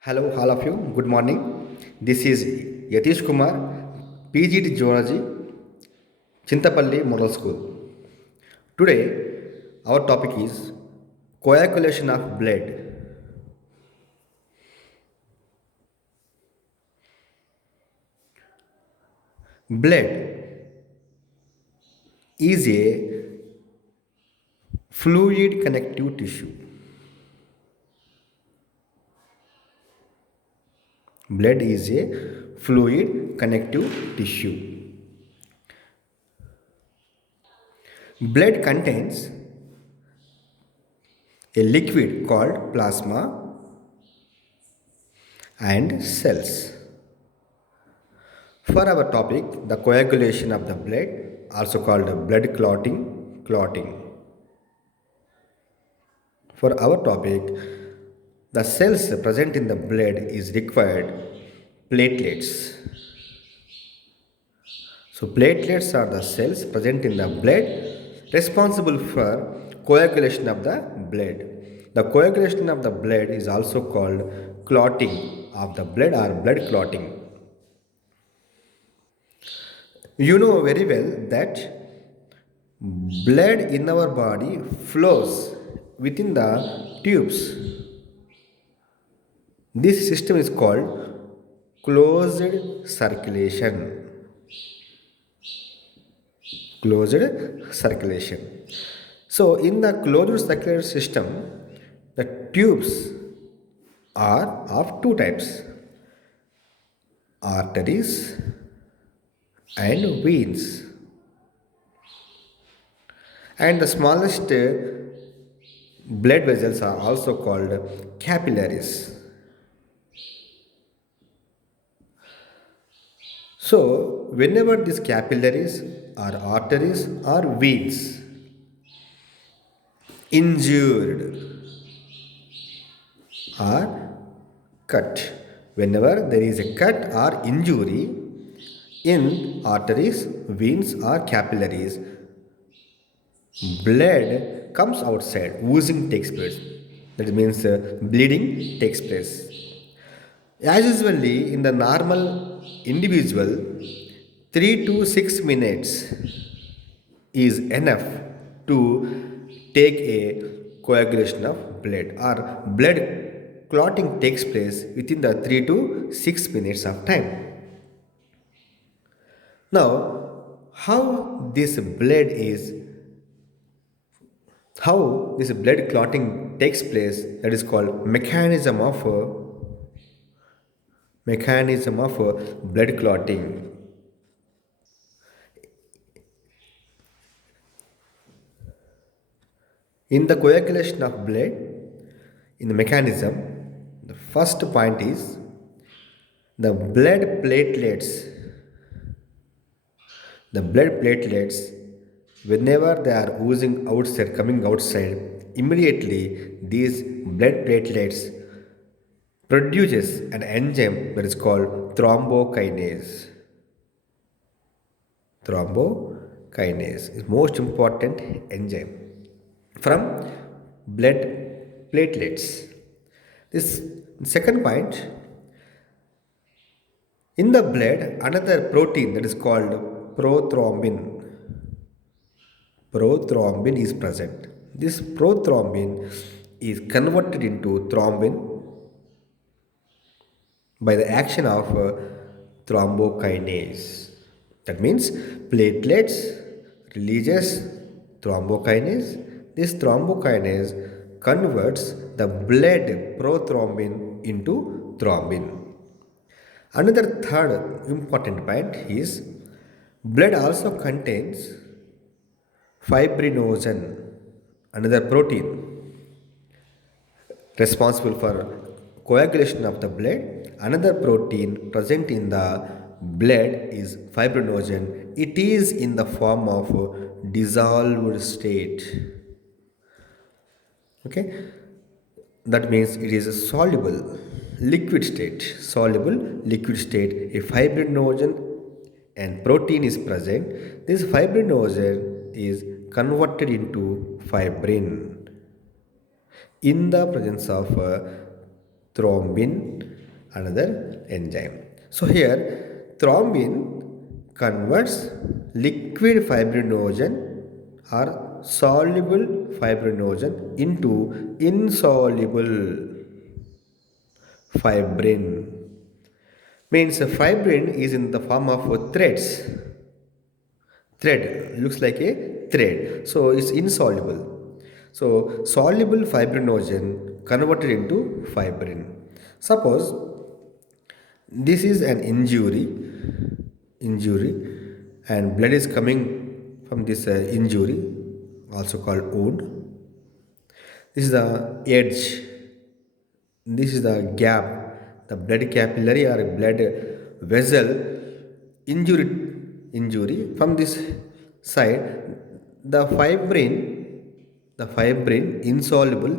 Hello, all of you. Good morning. This is Yatish Kumar, PGT Zoology, Chintapalli Model School. Today, our topic is coagulation of blood. Blood is a fluid connective tissue. Blood is a fluid connective tissue. Blood contains a liquid called plasma and cells. For our topic, the coagulation of the blood, also called blood clotting. For our topic, the cells present in the blood is required platelets. So platelets are the cells present in the blood responsible for coagulation of the blood. The coagulation of the blood is also called clotting of the blood or blood clotting. You know very well that blood in our body flows within the tubes. This system is called closed circulation. Closed circulation. So, in the closed circulation system, the tubes are of two types: arteries and veins. And the smallest blood vessels are also called capillaries. So, whenever these capillaries or arteries or veins injured or cut, whenever there is a cut or injury in arteries, veins, or capillaries, blood comes outside, oozing takes place. That means bleeding takes place. As usually in the normal individual, 3 to 6 minutes is enough to take a coagulation of blood, or blood clotting takes place within the 3 to 6 minutes of time. Now, how this blood clotting takes place, that is called mechanism of blood clotting. In the coagulation of blood, in the mechanism, the first point is the blood platelets. The blood platelets, whenever they are oozing outside, coming outside, immediately these blood platelets produces an enzyme that is called thrombokinase. Thrombokinase is most important enzyme from blood platelets. This second point, in the blood, another protein that is called prothrombin. Prothrombin is present. This prothrombin is converted into thrombin by the action of thrombokinase. That means platelets releases thrombokinase. This thrombokinase converts the blood prothrombin into thrombin. Another third important point is blood also contains fibrinogen, another protein responsible for coagulation of the blood. Another protein present in the blood is fibrinogen. It is in the form of dissolved state. Okay, that means it is a soluble liquid state. A fibrinogen and protein is present. This fibrinogen is converted into fibrin in the presence of thrombin, another enzyme. So here thrombin converts liquid fibrinogen or soluble fibrinogen into insoluble fibrin. Means fibrin is in the form of threads. Thread looks like a thread, so it's insoluble. So soluble fibrinogen converted into fibrin. Suppose this is an injury, and blood is coming from this injury, also called wound. This is the edge, this is the gap, the blood capillary or blood vessel injury from this side. The fibrin insoluble,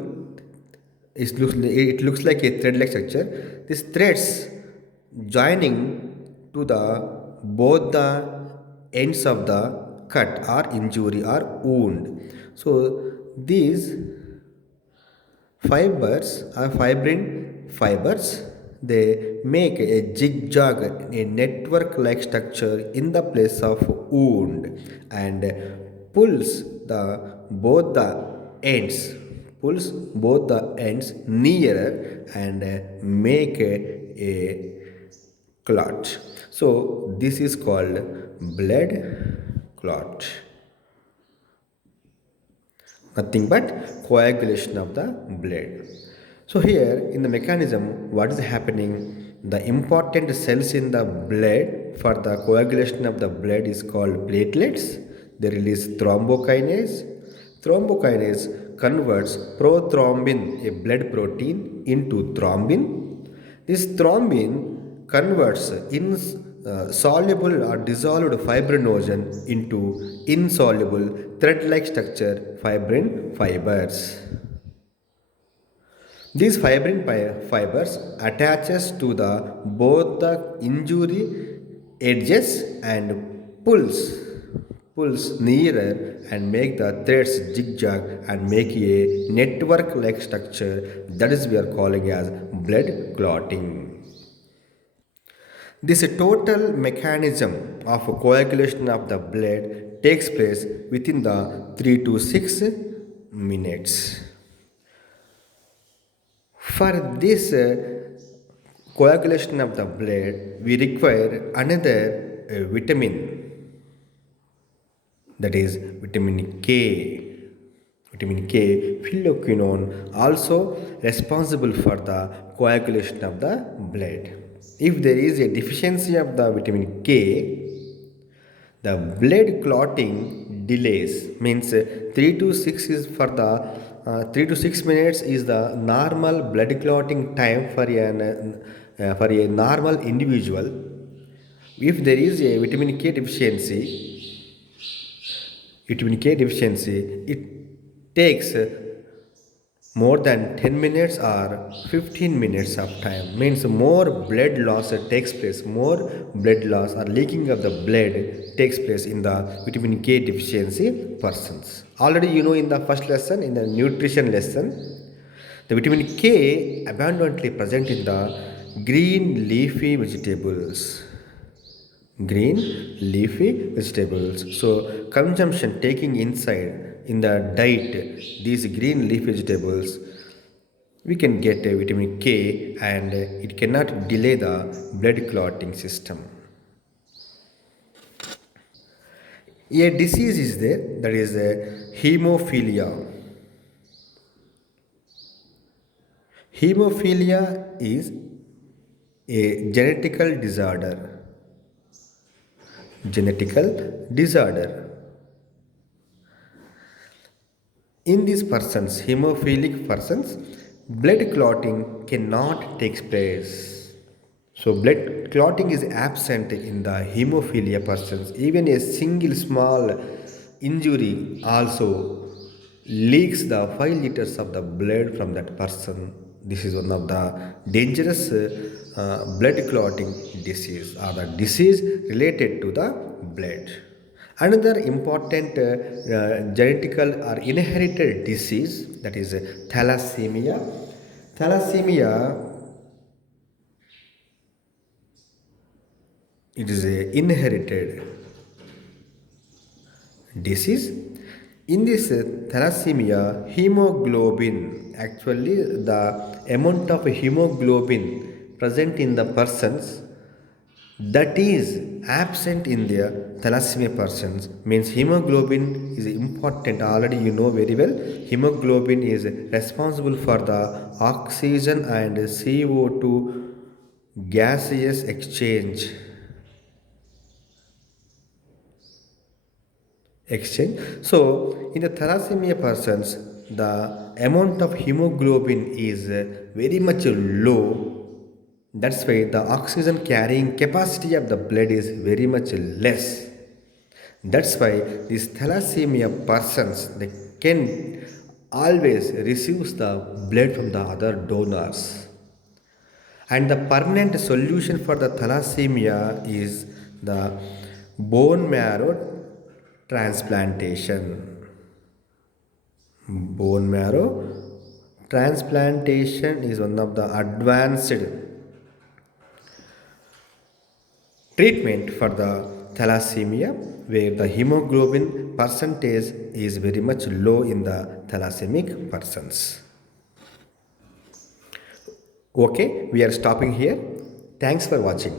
it looks like a thread like structure. These threads joining to the both the ends of the cut or injury or wound. So these fibers are fibrin fibers. They make a zigzag, a network like structure in the place of wound, and pulls the both the ends pulls both the ends nearer and make a clot. So this is called blood clot, nothing but coagulation of the blood. So here in the mechanism, what is happening? The important cells in the blood for the coagulation of the blood is called platelets. They release thrombokinase. Thrombokinase converts prothrombin, a blood protein, into thrombin. This thrombin converts soluble or dissolved fibrinogen into insoluble thread-like structure fibrin fibers. These fibrin fibers attaches to the both the injury edges and pulls nearer and make the threads zigzag and make a network like structure. That is we are calling as blood clotting. This total mechanism of coagulation of the blood takes place within the 3 to 6 minutes. For this coagulation of the blood, we require another vitamin, that is vitamin K. Vitamin K, phylloquinone, also responsible for the coagulation of the blood. If there is a deficiency of the vitamin K, the blood clotting delays. Means 3 to 6 is for the 3 to 6 minutes is the normal blood clotting time for a normal individual. If there is a vitamin K deficiency, it takes more than 10 minutes or 15 minutes of time. Means more blood loss takes place, more blood loss or leaking of the blood takes place in the vitamin K deficiency persons. Already you know in the first lesson, in the nutrition lesson, the vitamin K abundantly present in the green leafy vegetables. So consumption, taking inside in the diet these green leaf vegetables, we can get a vitamin K, and it cannot delay the blood clotting system. A disease is there, that is hemophilia. Hemophilia is a genetical disorder. In these persons, hemophilic persons, blood clotting cannot take place. So blood clotting is absent in the hemophilia persons. Even a single small injury also leaks the 5 liters of the blood from that person. This is one of the dangerous blood clotting disease, or the disease related to the blood. Another important genetical or inherited disease, that is thalassemia. Thalassemia it is a inherited disease. In this thalassemia, hemoglobin, actually the amount of hemoglobin present in the persons that is absent in their thalassemia persons, means hemoglobin is important. Already you know very well, hemoglobin is responsible for the oxygen and CO2 gaseous exchange. So in the thalassemia persons, the amount of hemoglobin is very much low. That's why the oxygen carrying capacity of the blood is very much less. That's why these thalassemia persons, they can always receive the blood from the other donors. And the permanent solution for the thalassemia is the bone marrow transplantation. Bone marrow transplantation is one of the advanced treatment for the thalassemia, where the hemoglobin percentage is very much low in the thalassemic persons. Okay, we are stopping here. Thanks for watching.